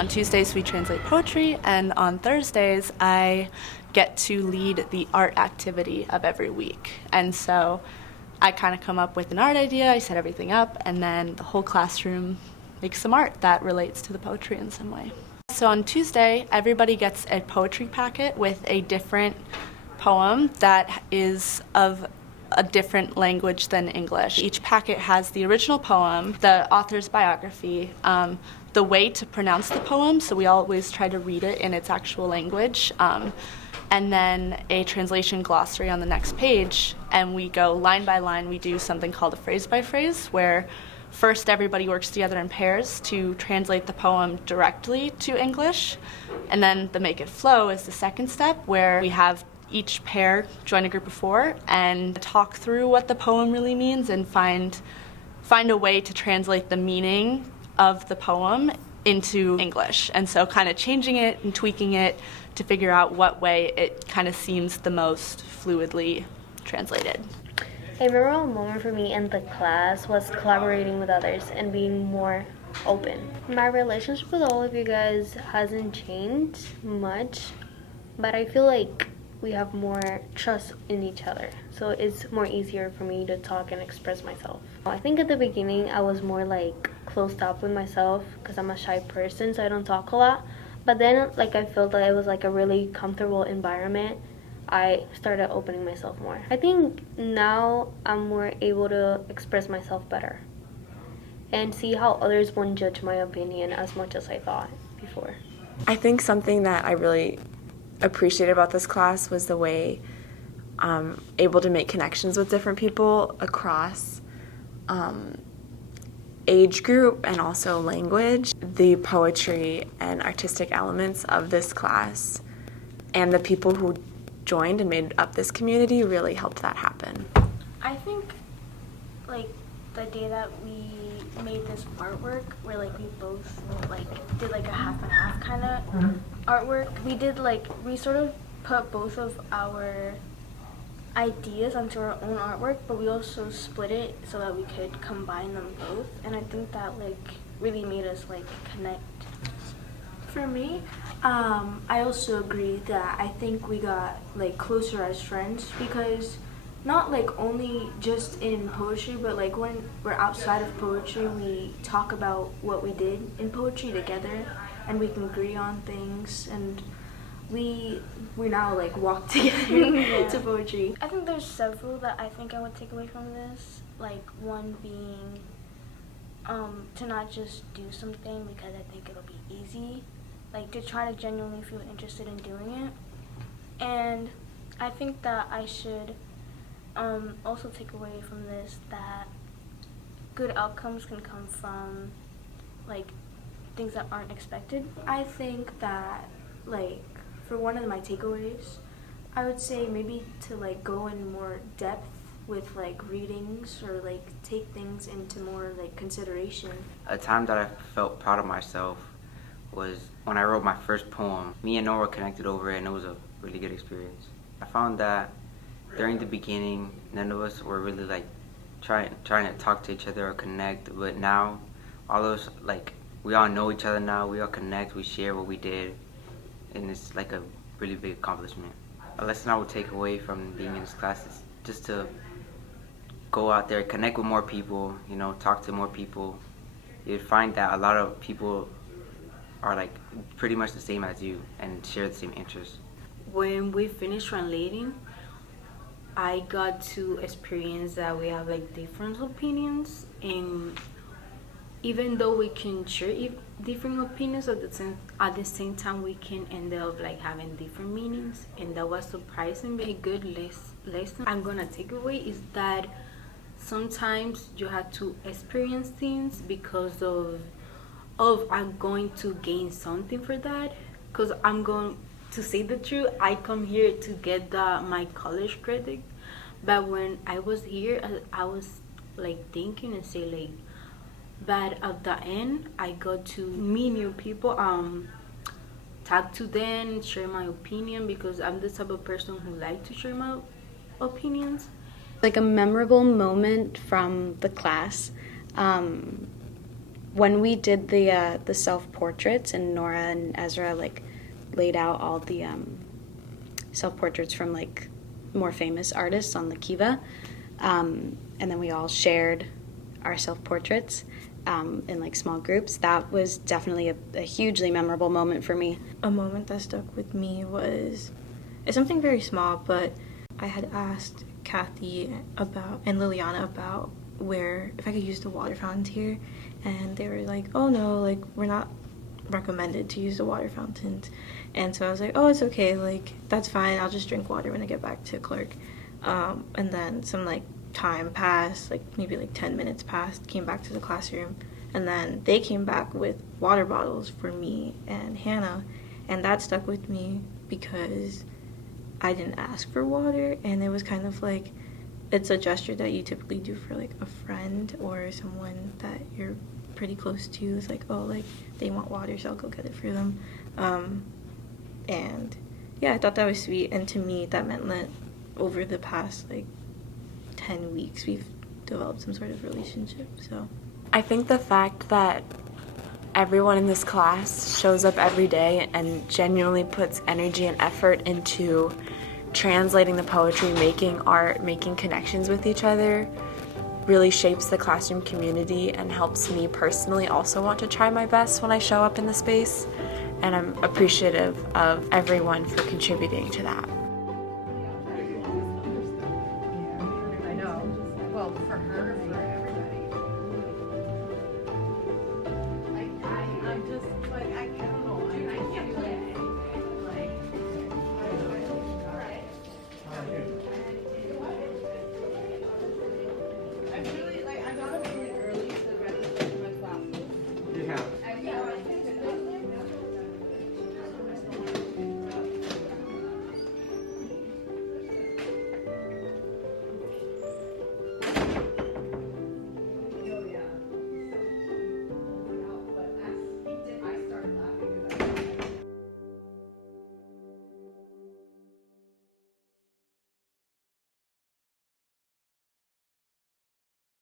On Tuesdays we translate poetry, and on Thursdays I get to lead the art activity of every week. And so I kind of come up with an art idea, I set everything up, and then the whole classroom makes some art that relates to the poetry in some way. So on Tuesday, everybody gets a poetry packet with a different poem that is of a different language than English. Each packet has the original poem, the author's biography, the way to pronounce the poem, so we always try to read it in its actual language, and then a translation glossary on the next page, and we go line by line. We do something called a phrase by phrase, where first everybody works together in pairs to translate the poem directly to English, and then the make it flow is the second step, where we have each pair join a group of 4 and talk through what the poem really means and find a way to translate the meaning of the poem into English. And so kind of changing it and tweaking it to figure out what way it kind of seems the most fluidly translated. A memorable moment for me in the class was collaborating with others and being more open. My relationship with all of you guys hasn't changed much, but I feel like we have more trust in each other, so it's more easier for me to talk and express myself. I think at the beginning I was more like closed up with myself because I'm a shy person, so I don't talk a lot, but then like I felt that it was like a really comfortable environment. I started opening myself more. I think now I'm more able to express myself better and see how others won't judge my opinion as much as I thought before. I think something that I really appreciated about this class was the way I'm able to make connections with different people across age group and also language. The poetry and artistic elements of this class and the people who joined and made up this community really helped that happen. I think like the day that we made this artwork where like we both like did like a half and half kind of artwork, we sort of put both of our ideas onto our own artwork, but we also split it so that we could combine them both, and I think that like really made us like connect. For me, I also agree that I think we got like closer as friends, because not like only just in poetry, but like when we're outside of poetry, we talk about what we did in poetry together, and we can agree on things, and we now like walk together to poetry. I think there's several that I think I would take away from this, like one being to not just do something because I think it'll be easy, like to try to genuinely feel interested in doing it. And I think that I should also take away from this that good outcomes can come from like things that aren't expected. I think that like for one of my takeaways, I would say maybe to like go in more depth with like readings, or like take things into more like consideration. A time that I felt proud of myself was when I wrote my first poem. Me and Nora connected over it, and it was a really good experience. I found that during the beginning, none of us were really like trying to talk to each other or connect, but now all of us, like, we all know each other now, we all connect, we share what we did, and it's like a really big accomplishment. A lesson I would take away from being in this class is just to go out there, connect with more people, you know, talk to more people. You'd find that a lot of people are like pretty much the same as you and share the same interests. When we finished translating, I got to experience that we have like different opinions, and even though we can share different opinions at the same time, we can end up like having different meanings, and that was surprising. A good lesson I'm gonna take away is that sometimes you have to experience things because of I'm going to gain something for that. Because I'm going to say the truth, I come here to get my college credit, but when I was here, I was like thinking and say like, but at the end I got to meet new people, talk to them, share my opinion, because I'm the type of person who like to share my opinions. Like a memorable moment from the class When we did the self-portraits and Nora and Ezra like laid out all the self-portraits from like more famous artists on the kiva, and then we all shared our self-portraits in like small groups. That was definitely a hugely memorable moment for me. A moment that stuck with me was, it's something very small, but I had asked Kathy about and Liliana about where, if I could use the water fountains here, and they were like, oh no, like we're not recommended to use the water fountains. And so I was like, oh, it's okay, like that's fine, I'll just drink water when I get back to Clark. And then some like time passed, like maybe like 10 minutes passed, came back to the classroom, and then they came back with water bottles for me and Hannah, and that stuck with me because I didn't ask for water, and it was kind of like, it's a gesture that you typically do for like a friend or someone that you're pretty close to. It's like, oh, like they want water, so I'll go get it for them. And yeah, I thought that was sweet, and to me that meant that over the past like 10 weeks we've developed some sort of relationship. So I think the fact that everyone in this class shows up every day and genuinely puts energy and effort into translating the poetry, making art, making connections with each other really shapes the classroom community and helps me personally also want to try my best when I show up in the space. And I'm appreciative of everyone for contributing to that. I know. Well, for her,